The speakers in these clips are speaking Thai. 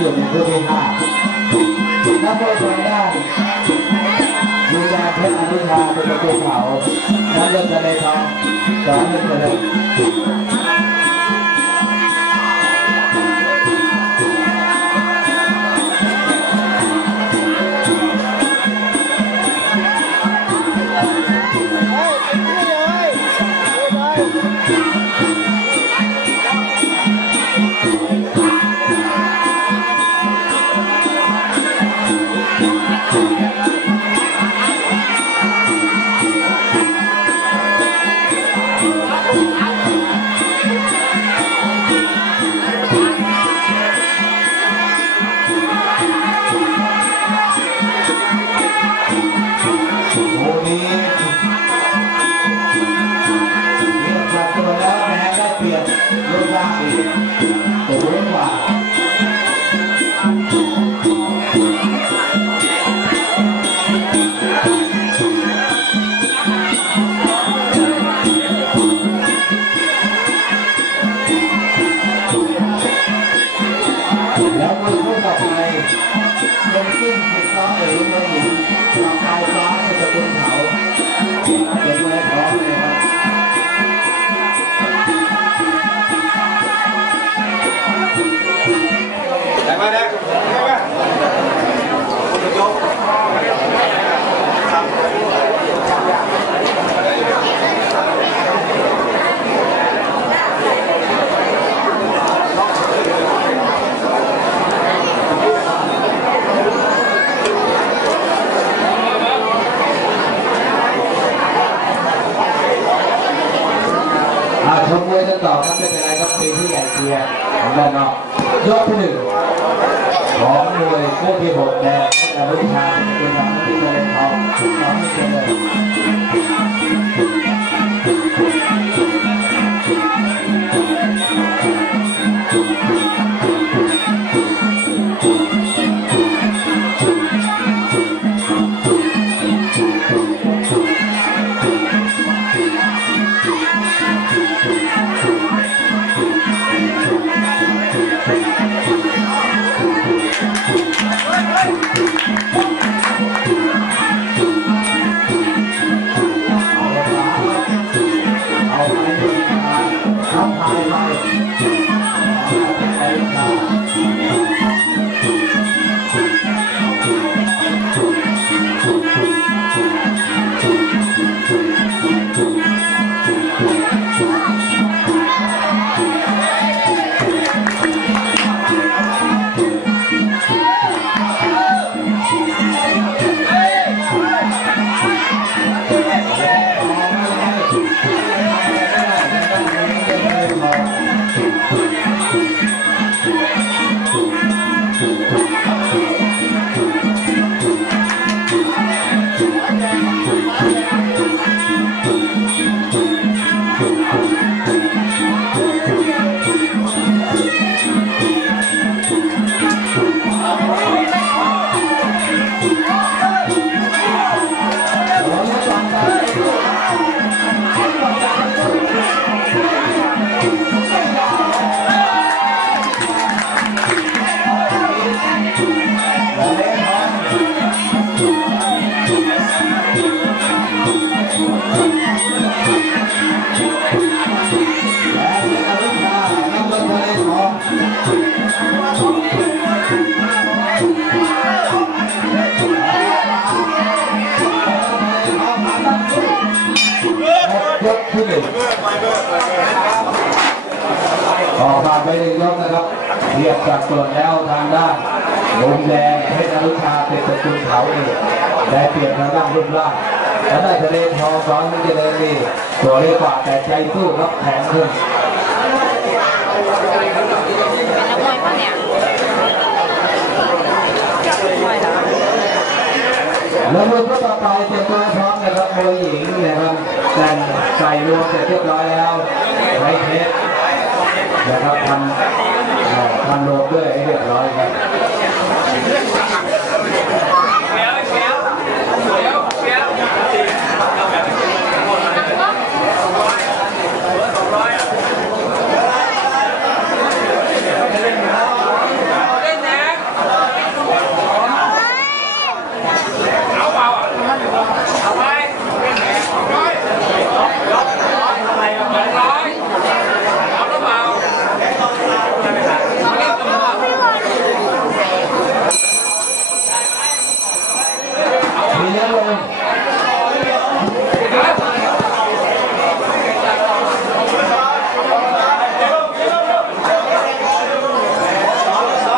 คู่ที่ห้านักมวยฝ่ายแดงมีการเพชรอนุชาเป็นประตูเขานักเล่นทะเลทองสอนเล่นทะเล อาชมวยกันต่อครับไม่เป็นไรครับเพลงที่ใหญ่เกียร์ของด้านนอกยกที่หนึ่งของมวยคู่ที่หกแดงแต่ลูกชายเป็นทางที่ทะเลทองน้องเป็นเยกที่หนึ่งออกมาไปหนึ่งยกนะครับเทียบจากส่วนแล้วทางด้านมุมแดงเพชรอนุชาเป็นตะกุนเขาเองได้เปรียบทางด้านรูปร่างและได้ทะเลทองสองมิเจริญนี่ตัวเล็กกว่าแต่ใจสู้ครับแข็งขึ้นนักมวยปะเนี่ยมวยเหรอ แล้วมือก็ต่อไปเตรียมตัวพร้อมนะครับมวยหญิงนะครับแต่งใส่รวมเสร็จเรียบร้อยแล้วไว้เทสนะครับทำทำโลมด้วยให้เรียบร้อยครับเล่นแหน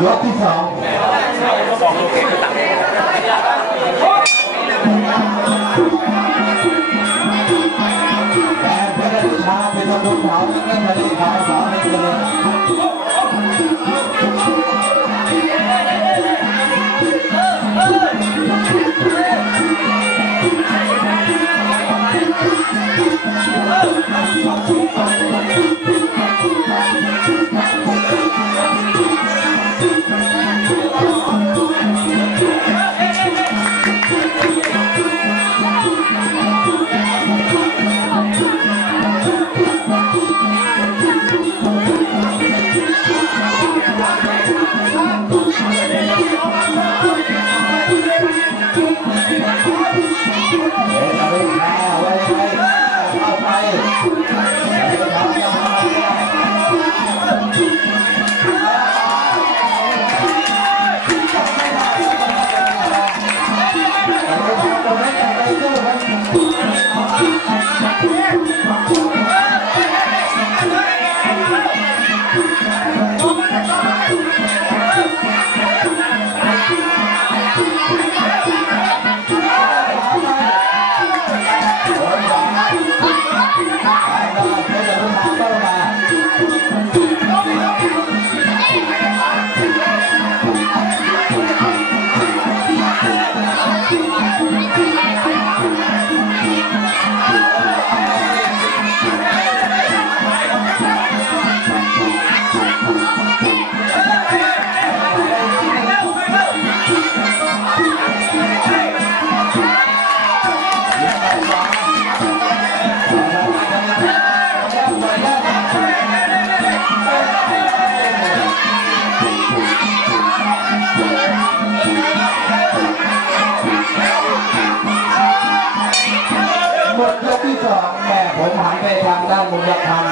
Gót thứ 6 Em sẽ là đường 3 Bên trong đường 6 Em là đường 3 Đó là กที่สองแม่ผมหันไปทางด้านมุมระฆัง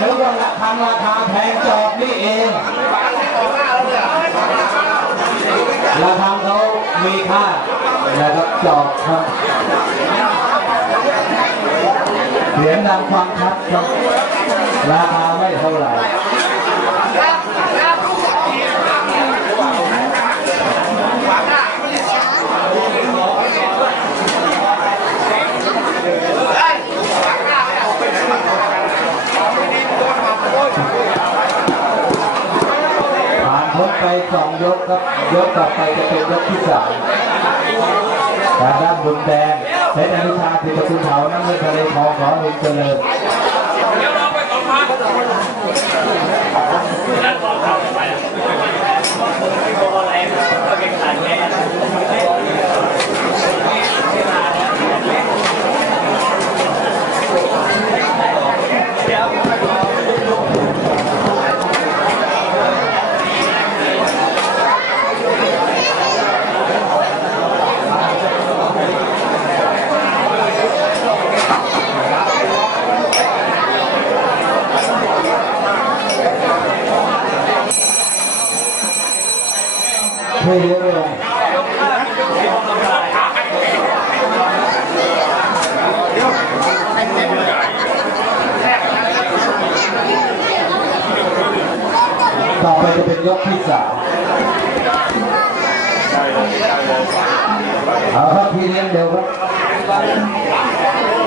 นึกว่าระฆังราคาแพงจอบนี่เองระคังเขามีค่านะครับจอบครับเสียงดังความชัดครับราคาไม่เท่าไหร่ ผ่านพ้นไปสองยก ครับยกต่อไปจะเป็นยกที่สามทางด้านบุญแดงเพชรอนุชาพิมพ์คุณเผาน้ำเงินทะเลทองขอเห็นเจริญช่วยเลี้ยงเลยต่อไปจะเป็น ยกที่สามเอาครับพี่เลี้ยงเดี๋ยวครับเอาครับเสร็จเรียบร้อยครับ